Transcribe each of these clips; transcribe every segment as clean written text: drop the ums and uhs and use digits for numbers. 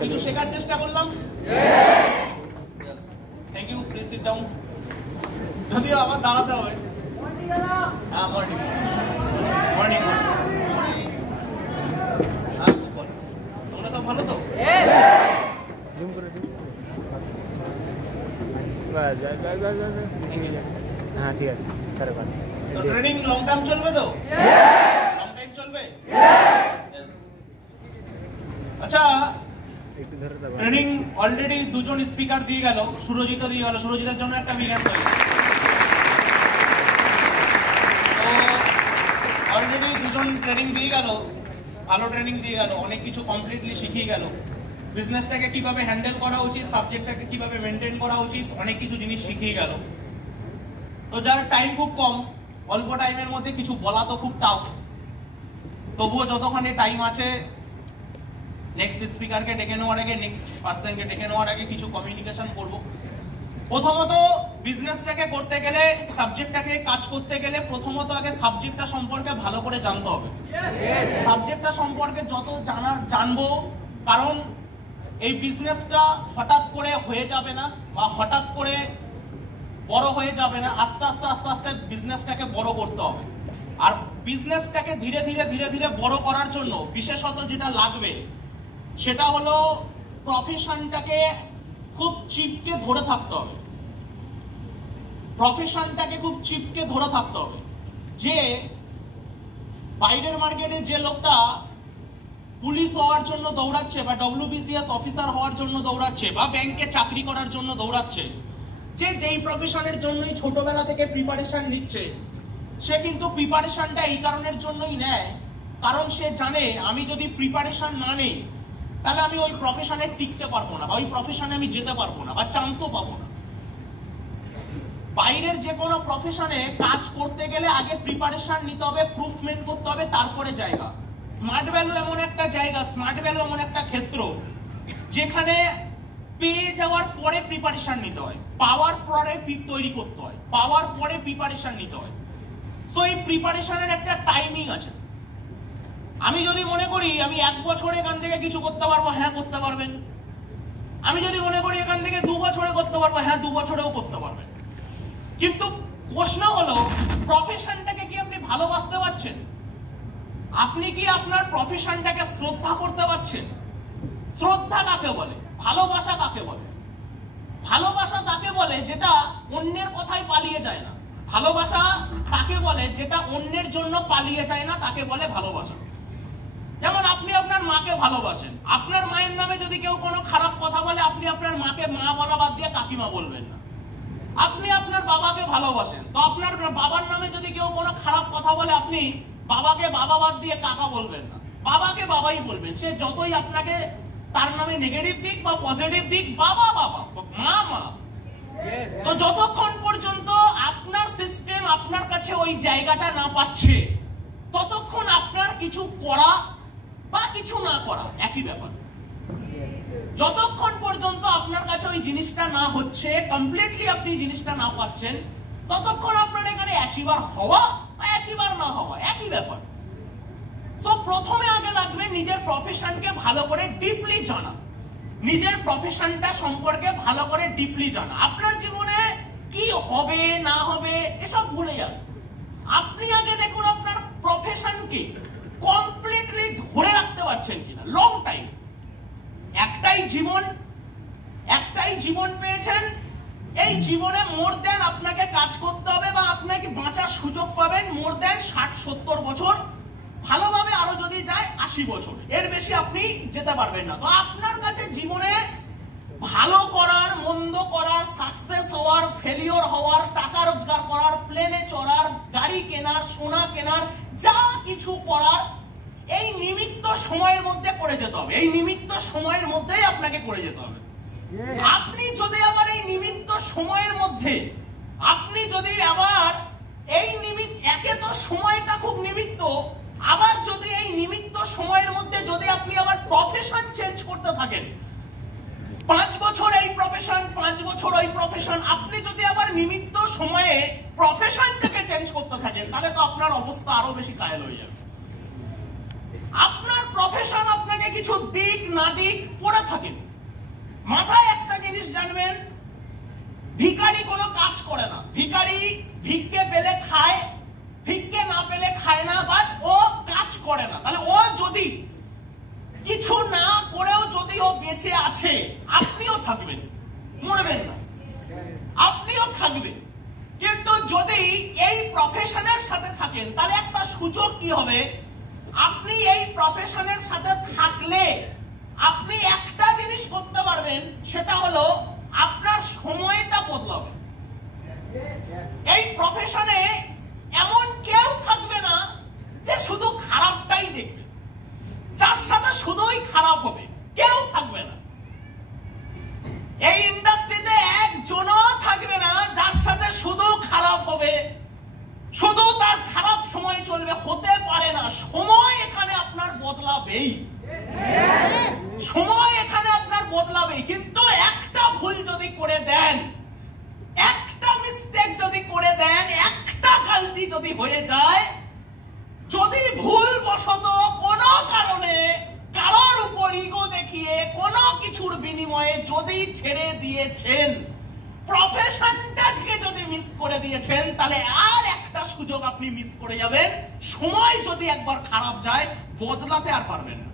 কিছু শেখার চেষ্টা করলাম। Thank you, please sit down. যদিও আবার দাঁড়াতে হবে। হ্যাঁ, মর্নিং মর্নিং। তোমরা সব ভালো তো? হ্যাঁ ঠিক আছে, সাড়ে পাঁচ। ট্রেনিং লং টাইম চলবে তো? লং টাইম চলবে? আচ্ছা, ট্রেনিং অলরেডি দুজন স্পিকার দিয়ে গেল, সুরজিৎ দিয়ে গেল। সুরজিতের জন্য একটা বিগ হ্যান্ডস হয়েছে। তো অলরেডি দুজন ট্রেনিং দিয়ে গেল, ভালো ট্রেনিং দিয়ে গেল, অনেক কিছু কমপ্লিটলি শিখিয়ে গেল। বিজনেসটাকে কিভাবে হ্যান্ডেল করা উচিত, সাবজেক্টটাকে কিভাবে মেনটেন করা উচিত, অনেক কিছু জিনিস শিখিয়ে গেল। তো যার টাইম খুব কম, অল্প টাইমের মধ্যে কিছু বলা তো খুব টাফ, তবুও যতক্ষণে টাইম আছে নেক্সট স্পিকারকে ডেকে নেওয়ার আগে, নেক্সট পার্সনকে ডেকে নেওয়ার আগে কিছু কমিউনিকেশন করব। প্রথমত বিজনেসটাকে করতে গেলে, সাবজেক্টটাকে কাজ করতে গেলে প্রথমত আগে সাবজেক্টটা সম্পর্কে ভালো করে জানতে হবে। সাবজেক্টটা সম্পর্কে যত জানবো, কারণ এই বিজনেসটা হঠাৎ করে হয়ে যাবে না বা হঠাৎ করে বড় হয়ে যাবে না। আস্তে আস্তে আস্তে আস্তে বিজনেসটাকে বড় করতে হবে। আর বিজনেসটাকে ধীরে ধীরে ধীরে ধীরে বড় করার জন্য বিশেষত যেটা লাগবে সেটা হলো প্রফেশনটাকে খুব চিপকে ধরে থাকতে হবে। প্রফেশনটাকে খুব চিপকে ধরে থাকতে হবে। যে বাইরের মার্কেটে যে লোকটা পুলিশ হওয়ার জন্য দৌড়াচ্ছে বা WBCS অফিসার হওয়ার জন্য দৌড়াচ্ছে বা ব্যাংকে চাকরি করার জন্য দৌড়াচ্ছে, যে যেই প্রফেশনের জন্যই ছোটবেলা থেকে প্রিপারেশন নিচ্ছে, সে কিন্তু প্রিপারেশনটা এই কারণের জন্যই নেয়, কারণ সে জানে আমি যদি প্রিপারেশন না নেই তাহলে আমি ওই প্রফেশনে টিকতে পারবো না, বা ওই প্রফেশনে আমি যেতে পারবো না, বা চান্সও পাবো না। বাইরের যে কোনো প্রফেশনে কাজ করতে গেলে আগে প্রিপারেশন নিতে হবে, প্রুফমেন্ট করতে হবে, তারপরে জায়গা। স্মার্ট ভ্যালু এমন একটা জায়গা, স্মার্ট ভ্যালু এমন একটা ক্ষেত্র যেখানে পেয়ে যাওয়ার পরে প্রিপারেশন নিতে হয়, পাওয়ার পরে তৈরি করতে হয়, পাওয়ার পরে প্রিপারেশন নিতে হয়। সো এই প্রিপারেশনের একটা টাইমিং আছে। আমি যদি মনে করি আমি 1 বছর এখান থেকে কিছু করতে পারবো, হ্যাঁ করতে পারবেন। আমি যদি মনে করি এখান থেকে 2 বছরে করতে পারবো, হ্যাঁ 2 বছরেও করতে পারবেন। কিন্তু প্রশ্ন হলো প্রফেশনটাকে কি আপনি ভালোবাসতে পারছেন? আপনি কি আপনার প্রফেশনটাকে শ্রদ্ধা করতে পারছেন? শ্রদ্ধা কাকে বলে? ভালোবাসা কাকে বলে? ভালোবাসা তাকে বলে যেটা অন্যের কথায় পালিয়ে যায় না। ভালোবাসা তাকে বলে যেটা অন্যের জন্য পালিয়ে যায় না, তাকে বলে ভালোবাসা। যেমন আপনি আপনার মাকে ভালোবাসেন, আপনার মায়ের নামে যদি কেউ কোনো খারাপ কথা বলে, আপনি আপনার মাকে মা বলা বাদ দিয়ে কাকিমা বলবেন না। আপনি আপনার বাবাকে ভালোবাসেন, তো আপনার বাবার নামে যদি কেউ কোনো খারাপ কথা বলে, আপনি বাবাকে বাবা বাদ দিয়ে কাকা বলবেন না, বাবাকে বাবাই বলবেন। সে যতই আপনাকে তার নামে নেগেটিভ দিক বা পজিটিভ দিক, বাবা বাবা, মা মা। তো যতক্ষণ পর্যন্ত আপনার সিস্টেম আপনার কাছে ওই জায়গাটা না পাচ্ছে, ততক্ষণ আপনার কিছু করা বা কিছু না করা একই ব্যাপার। যতক্ষণ পর্যন্ত আপনার কাছে ওই জিনিসটা না হচ্ছে, কমপ্লিটলি আপনি জিনিসটা না পাচ্ছেন, ততক্ষণ আপনার এখানে অ্যাচিভার হওয়া বা অ্যাচিভার না হওয়া একই ব্যাপার। তো প্রথমে আগে লাগবে নিজের প্রফেশনকে ভালো করে ডিপলি জানা, নিজের প্রফেশনটা সম্পর্কে ভালো করে ডিপলি জানা। আপনার জীবনে কি হবে না হবে এসব ভুলে যান। আপনি আগে দেখুন আপনার প্রফেশনকে কমপ্লিটলি ধরে রাখতে পারছেন কিনা লং টাইম। একটাই জীবন পেয়েছেন, এই জীবনে মোর দেন আপনাকে কাজ করতে হবে বা আপনাকে বাঁচার সুযোগ পাবেন মোর দেন 60-70 বছর, ভালোভাবে আরো যদি যায় 80 বছর, এর বেশি আপনি যেতে পারবেন না। তো আপনার কাছে জীবনে ভালো করার, মন্দ করার, সাকসেস হওয়ার, ফেলিওর হওয়ার, টাকা রোজগার করার, প্লেনে চড়ার, গাড়ি কেনার, সোনা কেনার, যা কিছু করার এই নিমিত্ত সময়ের মধ্যে করে যেতে হবে। এই নিমিত্ত সময়ের মধ্যেই আপনাকে করে যেতে হবে। আপনি যদি আবার এই নিমিত্ত সময়ের মধ্যে আপনি যদি আবার এই একে তো সময়টা খুব নিমিত্ত, আবার যদি এই নিমিত্ত সময়ের মধ্যে যদি আপনি আবার প্রফেশন চেঞ্জ করতে থাকেন, 5 বছর এই প্রফেশন, 5 বছর ওই প্রফেশন, আপনি যদি আবার নিমিত্ত সময়ে প্রফেশনটাকে চেঞ্জ করতে থাকেন, তাহলে তো আপনার অবস্থা আরো বেশি কায়েল হয়ে যাবে। আপনার প্রফেশন আপনাকে কিছু দিক না দিক, পড়ে থাকেন, মাথায় একটা জিনিস জানবেন, ভিখারি কোনো কাজ করে না। ভিখারি ভিক্ষে পেলে খায়, ভিক্ষে না পেলে খায় না, বাট ও কাজ করে না। তাহলে ও যদি কিছু না করেও যদি ও বেঁচে আছে, আপনিও থাকবেন, মরবেন না, আপনিও থাকবেন। কিন্তু যদি এই প্রফেশনের সাথে থাকেন, তাহলে একটা সুযোগ কি হবে, আপনি এই প্রফেশনের সাথে থাকলে আপনি একটা জিনিস করতে পারবেন, সেটা হলো আপনার সময়টা বদলাবে। এই প্রফেশনে এমন কেউ থাকবে না যে শুধু খারাপটাই দেখবে, যার সাথে শুধুই খারাপ হবে, কেউ থাকবে না। এই ইন্ডাস্ট্রিতে একজনও থাকবে না যার সাথে শুধু খারাপ হবে, শুধু তার খারাপ সময় চলবে, হতে পারে না। সময় এখানে আপনার বদলাবেই, সময় এখানে আপনার বদলাবেই। কিন্তু একটা ভুল যদি করে দেন, একটা মিস্টেক যদি করে দেন, একটা গলতি যদি হয়ে যায়, যদি ভুল বশত কোনো কারণে কারোর উপর ইগো দেখিয়ে কোনো কিছুর বিনিময়ে যদি ছেড়ে দিয়েছেন, প্রফেশনটাকে যদি মিস করে দিয়েছেন, তাহলে আর একটা সুযোগ আপনি মিস করে যাবেন। সময় যদি একবার খারাপ যায়, বদলাতে আর পারবেন না।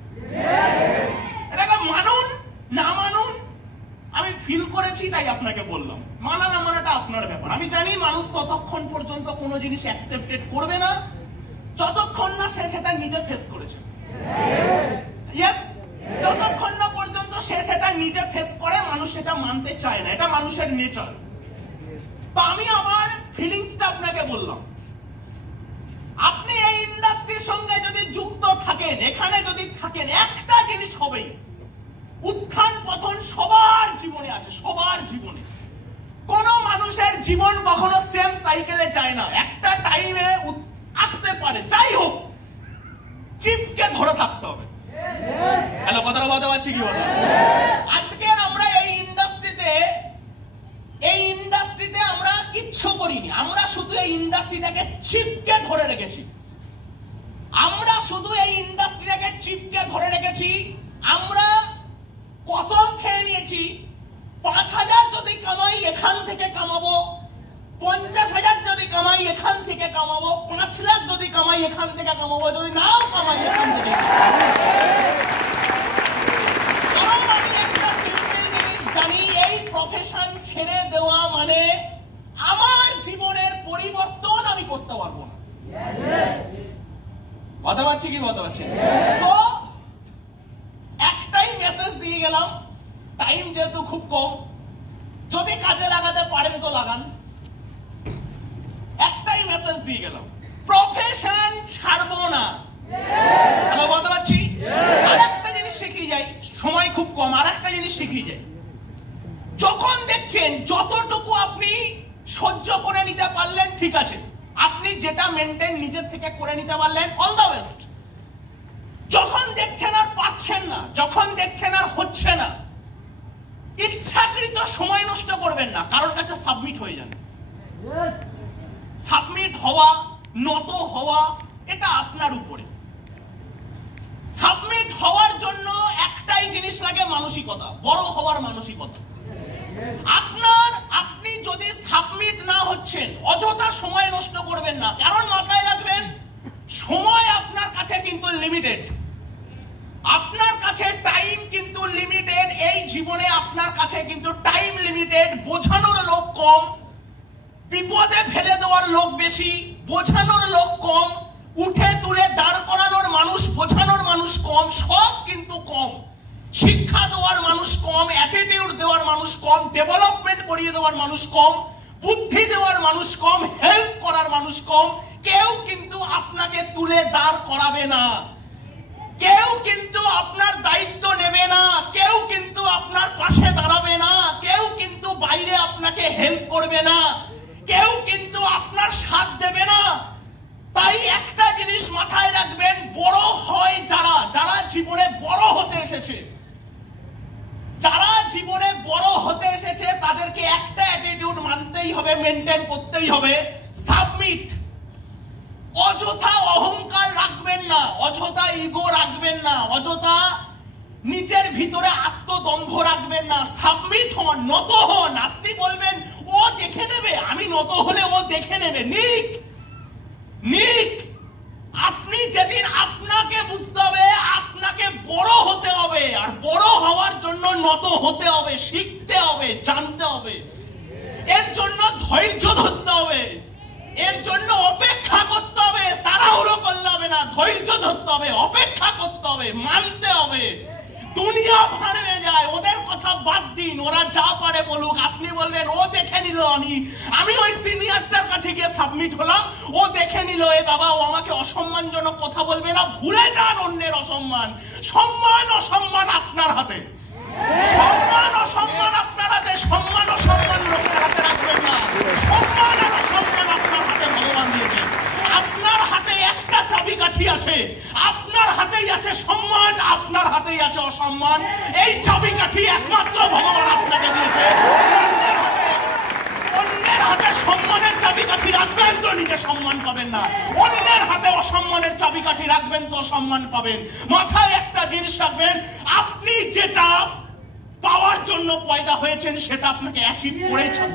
এটাকে মানুন না মানুন, আমি ফিল করেছি তাই আপনাকে বললাম। মানা না মানাটা আপনার ব্যাপার। আমি জানি মানুষ ততক্ষণ পর্যন্ত কোনো জিনিস অ্যাকসেপ্টেড করবে না যতক্ষণ না সে সেটা নিজে ফেস করেছে। ইয়েস, যতক্ষণ না পর্যন্ত সে সেটা নিজে ফেস করে, মানুষ সেটা মানতে চায় না, এটা মানুষের নেচার। তো আমি আমার ফিলিংসটা আপনাকে বললাম। আপনি এই ইন্ডাস্ট্রির সঙ্গে যদি যুক্ত থাকেন, এখানে যদি থাকেন, একটা জিনিস হবেই, উত্থান পতন সবার জীবনে আছে, সবার জীবনে। কোন মানুষের জীবন কখনো সেম সাইকেলে যায় না, একটা টাইমে আসতে পারে, যাই হোক চিপকে ধরে থাকতে হবে। হ্যালো, কথাটা বলতে পারছি কি বলতে পারছি? আজকের আমরা এই ইন্ডাস্ট্রিতে আমরা কিচ্ছু করিনি, আমরা শুধু এই ইন্ডাস্ট্রিটাকে চিপকে ধরে রেখেছি। আমরা শুধু এই ইন্ডাস্ট্রিটাকে চিপকে ধরে রেখেছি। আমরা কসম খেয়ে নিয়েছি, 5,000 যদি কামাই এখান থেকে কামাবো, 50,000 যদি কামাই এখান থেকে কামাবো, 5 লাখ যদি কামাই এখান থেকে কামাবো, যদি নাও কামাই এখান থেকে। কারণ আমি একটা সিম্পল জিনিস জানি, এই প্রফেশন ছেড়ে দেওয়া মানে আমার জীবনের পরিবর্তন আমি করতে পারবো না। কথা পাচ্ছি কি বলতে পারছি? তো একটাই মেসেজ দিয়ে গেলাম, টাইম যেহেতু খুব কম, যদি কাজে লাগাতে পারেন তো লাগান। একটাই মেসেজ দিয়ে গেলাম, প্রফেশন ছাড়বো না। হ্যালো, বলতে পারছি? আর একটা জিনিস শিখিয়ে যাই, সময় খুব কম, আর একটা জিনিস শিখিয়ে যাই। যখন দেখছেন যতটুকু আপনি সহ্য করে নিতে পারলেন, ঠিক আছে, আপনি যেটা মেনটেন নিজের থেকে করে নিতে পারলেন, অল দ্য বেস্ট। যখন দেখছেন আর পারছেন না, যখন দেখছেন আর হচ্ছে না, ইচ্ছাকৃত সময় নষ্ট করবেন না, কারোর কাছে সাবমিট হয়ে যান। সাবমিট হওয়া, নত হওয়া, এটা আপনার উপরে। সাবমিট হওয়ার জন্য একটাই জিনিস লাগে, মানসিকতা, বড় হওয়ার মানসিকতা। আপনি যদি সাবমিট না হচ্ছেন, অযথা সময় নষ্ট করবেন না। কারণ মাথায় রাখবেন, সময় আপনার কাছে কিন্তু লিমিটেড, আপনার কাছে টাইম কিন্তু লিমিটেড। এই জীবনে আপনার কাছে কিন্তু টাইম লিমিটেড। বোঝানোর লোক কম, বিপদে ফেলে দেওয়ার লোক বেশি, বোঝানোর লোক কম, উঠে তুলে দাঁড় করানোর মানুষ, বোঝানোর মানুষ কম, সব কিন্তু কম। শিক্ষা দেওয়ার মানুষ কম, অ্যাটিটিউড দেওয়ার মানুষ কম, ডেভেলপমেন্ট করিয়ে দেওয়ার মানুষ কম, বুদ্ধি দেওয়ার মানুষ কম, হেল্প করার মানুষ কম। কেউ কিন্তু আপনাকে তুলে দাঁড় করাবে না, কেউ কিন্তু আপনার দায়িত্ব নেবে না, কেউ কিন্তু আপনার পাশে দাঁড়াবে না, কেউ কিন্তু বাইরে আপনাকে হেল্প করবে না, কেউ কিন্তু আপনার সাথ দেবে না। তাই একটা জিনিস মাথায় রাখবেন, বড় হয় যারা জীবনে বড় হতে এসেছে, যারা জীবনে বড় হতে এসেছে, তাদেরকে একটা অ্যাটিটিউড মানতেই হবে, মেনটেন করতেই হবে, সাবমিট। অযথা অহংকার রাখবেন না, অযথা ইগো রাখবেন না, অযথা নিজের ভিতরে দম্ভ রাখবেন না, সাবমিট হন, নত হন। আপনি বলবেন ও দেখে নেবে, আমি নত হলে ও দেখে নেবে, নিক নিক। আপনি যেদিন আপনাকে বুঝতে হবে, আপনাকে বড় হতে হবে, আর বড় হওয়ার জন্য নত হতে হবে, শিখতে হবে, জানতে হবে। এর জন্য ধৈর্য ধরতে হবে, এর জন্য অপেক্ষা করতে হবে। তাড়াহুড়ো করলে হবে না, ধৈর্য ধরতে হবে, অপেক্ষা করতে হবে, মানতে হবে। দুনিয়া ভাড়ে যায়, ওদের কথা বাদ দিন, ওরা যা পারে বলুক। আপনি বলবেন ও দেখে নিল, আমি ওই সিনিয়রটার কাছে গিয়ে সাবমিট হলাম, ও দেখে নিল, এ বাবা ও আমাকে অসম্মানজনক কথা বলবে না। ভুলে যান অন্যের অসম্মান। সম্মান অসম্মান আপনার হাতে, সম্মান অসম্মান আপনার হাতে। সম্মান অসম্মান লোকের হাতে রাখবেন না। সম্মান আর অসম্মান আপনার হাতে ভগবান দিয়েছেন। আপনার হাতে একটা চাবিকাঠি আছে, আপনার হাতেই আছে সম্মান, আপনার হাতেই আছে অসম্মান। এই চাবিকাঠি একমাত্র ভগবান আপনাকে দিয়েছে। অন্যের হাতে সম্মানের চাবিকাঠি রাখবেন তো নিজে সম্মান পাবেন না, অন্যের হাতে অসম্মানের চাবিকাঠি রাখবেন তো সম্মান পাবেন। মাথায় একটা জিনিস রাখবেন, আপনি যেটা পাওয়ার জন্য পয়দা হয়েছেন সেটা আপনাকে অ্যাচিভ করেছেন।